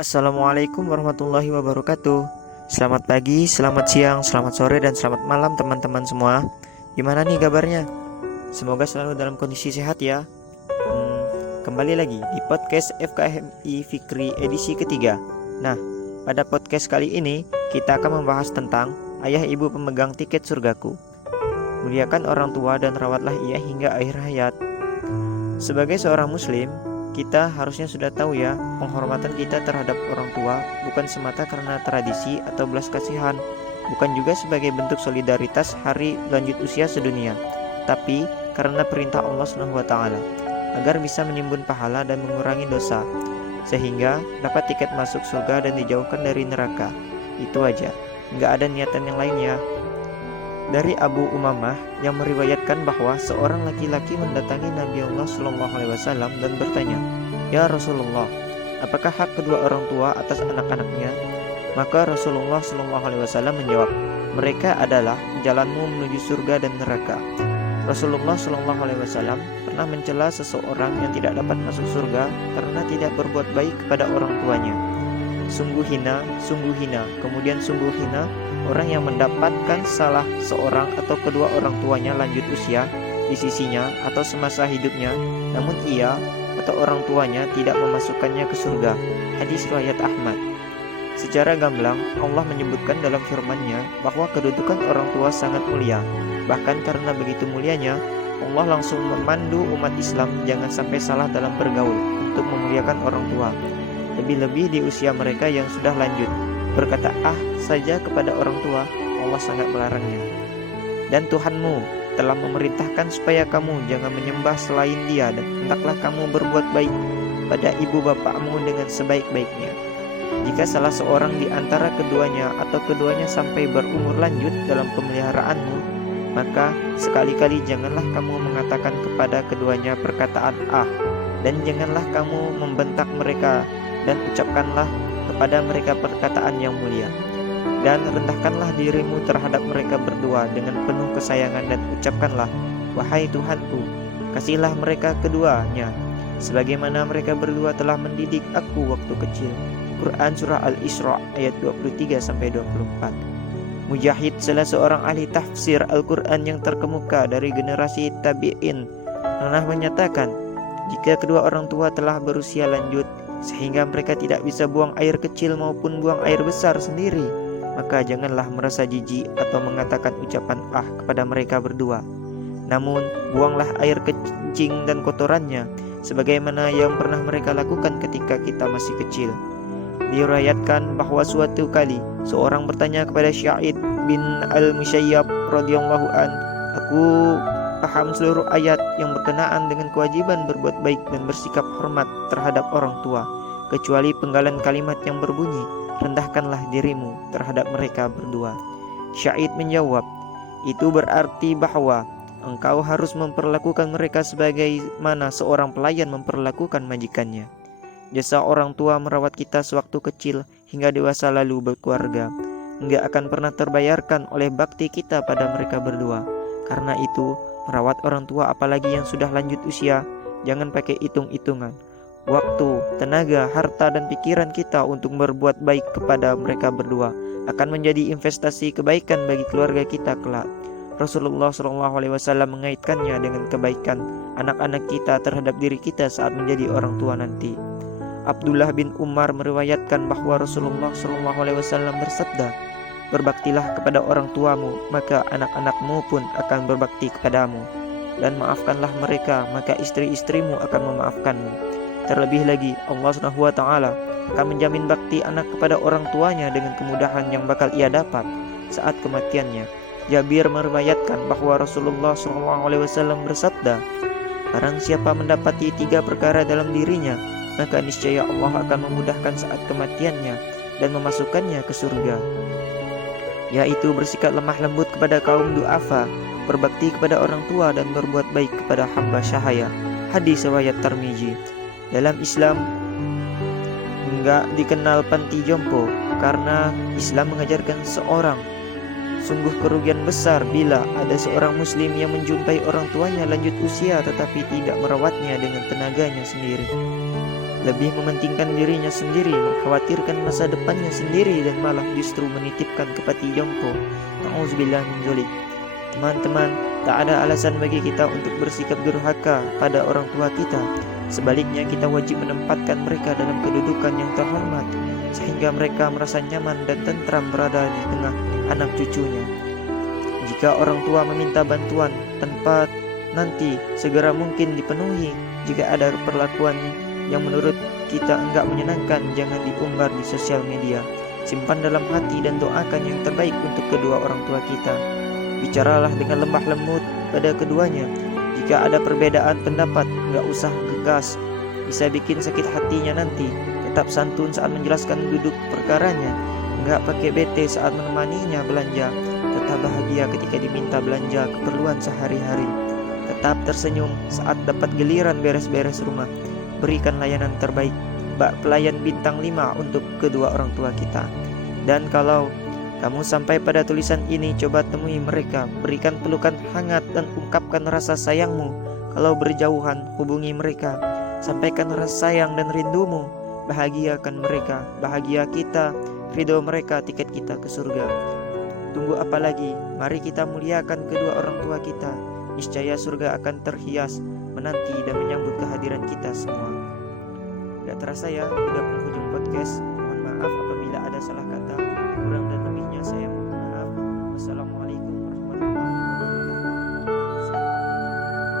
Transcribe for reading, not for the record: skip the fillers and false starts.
Assalamualaikum warahmatullahi wabarakatuh. Selamat pagi, selamat siang, selamat sore, dan selamat malam teman-teman semua. Gimana nih kabarnya? Semoga selalu dalam kondisi sehat ya. Kembali lagi di podcast FKMI Fikri edisi ketiga. Nah, pada podcast kali ini kita akan membahas tentang ayah ibu pemegang tiket surgaku. Muliakan orang tua dan rawatlah ia hingga akhir hayat. Sebagai seorang muslim, kita harusnya sudah tahu ya, penghormatan kita terhadap orang tua bukan semata karena tradisi atau belas kasihan, bukan juga sebagai bentuk solidaritas hari lanjut usia sedunia, tapi karena perintah Allah SWT agar bisa menimbun pahala dan mengurangi dosa, sehingga dapat tiket masuk surga dan dijauhkan dari neraka. Itu aja, nggak ada niatan yang lain ya. Dari Abu Umamah yang meriwayatkan bahwa seorang laki-laki mendatangi Nabi Allah SAW dan bertanya, "Ya Rasulullah, apakah hak kedua orang tua atas anak-anaknya?" Maka Rasulullah SAW menjawab, "Mereka adalah jalanmu menuju surga dan neraka." Rasulullah SAW pernah mencela seseorang yang tidak dapat masuk surga karena tidak berbuat baik kepada orang tuanya. Sungguh hina, kemudian sungguh hina orang yang mendapatkan salah seorang atau kedua orang tuanya lanjut usia di sisinya atau semasa hidupnya, namun ia atau orang tuanya tidak memasukkannya ke surga. Hadis riwayat Ahmad. Secara gamblang, Allah menyebutkan dalam firman-Nya bahwa kedudukan orang tua sangat mulia. Bahkan karena begitu mulianya, Allah langsung memandu umat Islam jangan sampai salah dalam bergaul untuk memuliakan orang tua. Lebih-lebih di usia mereka yang sudah lanjut. Berkata saja kepada orang tua, Allah sangat melarangnya. Dan Tuhanmu telah memerintahkan supaya kamu jangan menyembah selain Dia, dan hendaklah kamu berbuat baik pada ibu bapakmu dengan sebaik-baiknya. Jika salah seorang di antara keduanya atau keduanya sampai berumur lanjut dalam pemeliharaanmu, maka sekali-kali janganlah kamu mengatakan kepada keduanya perkataan dan janganlah kamu membentak mereka, dan ucapkanlah kepada mereka perkataan yang mulia. Dan rendahkanlah dirimu terhadap mereka berdua dengan penuh kesayangan, dan ucapkanlah, "Wahai Tuhanku, kasihlah mereka keduanya sebagaimana mereka berdua telah mendidik aku waktu kecil." Quran Surah Al-Isra ayat 23-24. Mujahid, salah seorang ahli tafsir Al-Quran yang terkemuka dari generasi tabi'in, pernah menyatakan, jika kedua orang tua telah berusia lanjut sehingga mereka tidak bisa buang air kecil maupun buang air besar sendiri, maka janganlah merasa jijik atau mengatakan ucapan kepada mereka berdua. Namun buanglah air kencing dan kotorannya sebagaimana yang pernah mereka lakukan ketika kita masih kecil. Diriwayatkan bahwa suatu kali seorang bertanya kepada Sa'id bin Al-Musayyab radhiyallahu an, "Aku paham seluruh ayat yang berkenaan dengan kewajiban berbuat baik dan bersikap hormat terhadap orang tua, kecuali penggalan kalimat yang berbunyi, rendahkanlah dirimu terhadap mereka berdua." Sa'id menjawab, "Itu berarti bahwa engkau harus memperlakukan mereka sebagaimana seorang pelayan memperlakukan majikannya." Jasa orang tua merawat kita sewaktu kecil hingga dewasa lalu berkeluarga enggak akan pernah terbayarkan oleh bakti kita pada mereka berdua. Karena itu, merawat orang tua apalagi yang sudah lanjut usia, jangan pakai hitung-hitungan. Waktu, tenaga, harta, dan pikiran kita untuk berbuat baik kepada mereka berdua akan menjadi investasi kebaikan bagi keluarga kita kelak. Rasulullah SAW mengaitkannya dengan kebaikan anak-anak kita terhadap diri kita saat menjadi orang tua nanti. Abdullah bin Umar meriwayatkan bahwa Rasulullah SAW bersabda, "Berbaktilah kepada orang tuamu, maka anak-anakmu pun akan berbakti kepadamu. Dan maafkanlah mereka, maka istri-istrimu akan memaafkanmu." Terlebih lagi, Allah SWT akan menjamin bakti anak kepada orang tuanya dengan kemudahan yang bakal ia dapat saat kematiannya. Jabir meriwayatkan bahwa Rasulullah SAW bersabda, "Barang siapa mendapati 3 perkara dalam dirinya, maka niscaya Allah akan memudahkan saat kematiannya dan memasukkannya ke surga, yaitu bersikap lemah lembut kepada kaum du'afa, berbakti kepada orang tua, dan berbuat baik kepada hamba sahaya." Hadis riwayat Tirmizi. Dalam Islam enggak dikenal panti jompo karena Islam mengajarkan seorang, sungguh kerugian besar bila ada seorang muslim yang menjumpai orang tuanya lanjut usia tetapi tidak merawatnya dengan tenaganya sendiri. lebih mementingkan dirinya sendiri, mengkhawatirkan masa depannya sendiri, dan malah justru menitipkan ke pati jompo. Nauzubillah min dzalik. Teman-teman, tak ada alasan bagi kita untuk bersikap durhaka pada orang tua kita. Sebaliknya, kita wajib menempatkan mereka dalam kedudukan yang terhormat, sehingga mereka merasa nyaman dan tentram berada di tengah anak cucunya. Jika orang tua meminta bantuan tanpa nanti segera mungkin dipenuhi, jika ada perlakuan yang menurut kita enggak menyenangkan, jangan diumbar di sosial media. Simpan dalam hati dan doakan yang terbaik untuk kedua orang tua kita. Bicaralah dengan lemah lembut pada keduanya. Jika ada perbedaan pendapat, enggak usah gegas, bisa bikin sakit hatinya nanti. Tetap santun saat menjelaskan duduk perkaranya, enggak pakai bete saat menemaninya belanja. Tetap bahagia ketika diminta belanja keperluan sehari-hari. Tetap tersenyum saat dapat giliran beres-beres rumah. Berikan layanan terbaik, bak pelayan bintang 5 untuk kedua orang tua kita. Dan kalau kamu sampai pada tulisan ini, coba temui mereka, berikan pelukan hangat dan ungkapkan rasa sayangmu. Kalau berjauhan, hubungi mereka, sampaikan rasa sayang dan rindumu. Bahagiakan mereka, bahagia kita, ridho mereka, tiket kita ke surga. Tunggu apa lagi? Mari kita muliakan kedua orang tua kita. Niscaya surga akan terhias menanti dan menyambut kehadiran kita semua. Gak terasa ya, udah penghujung podcast. Mohon maaf apabila ada salah kata, kurang dan lebihnya saya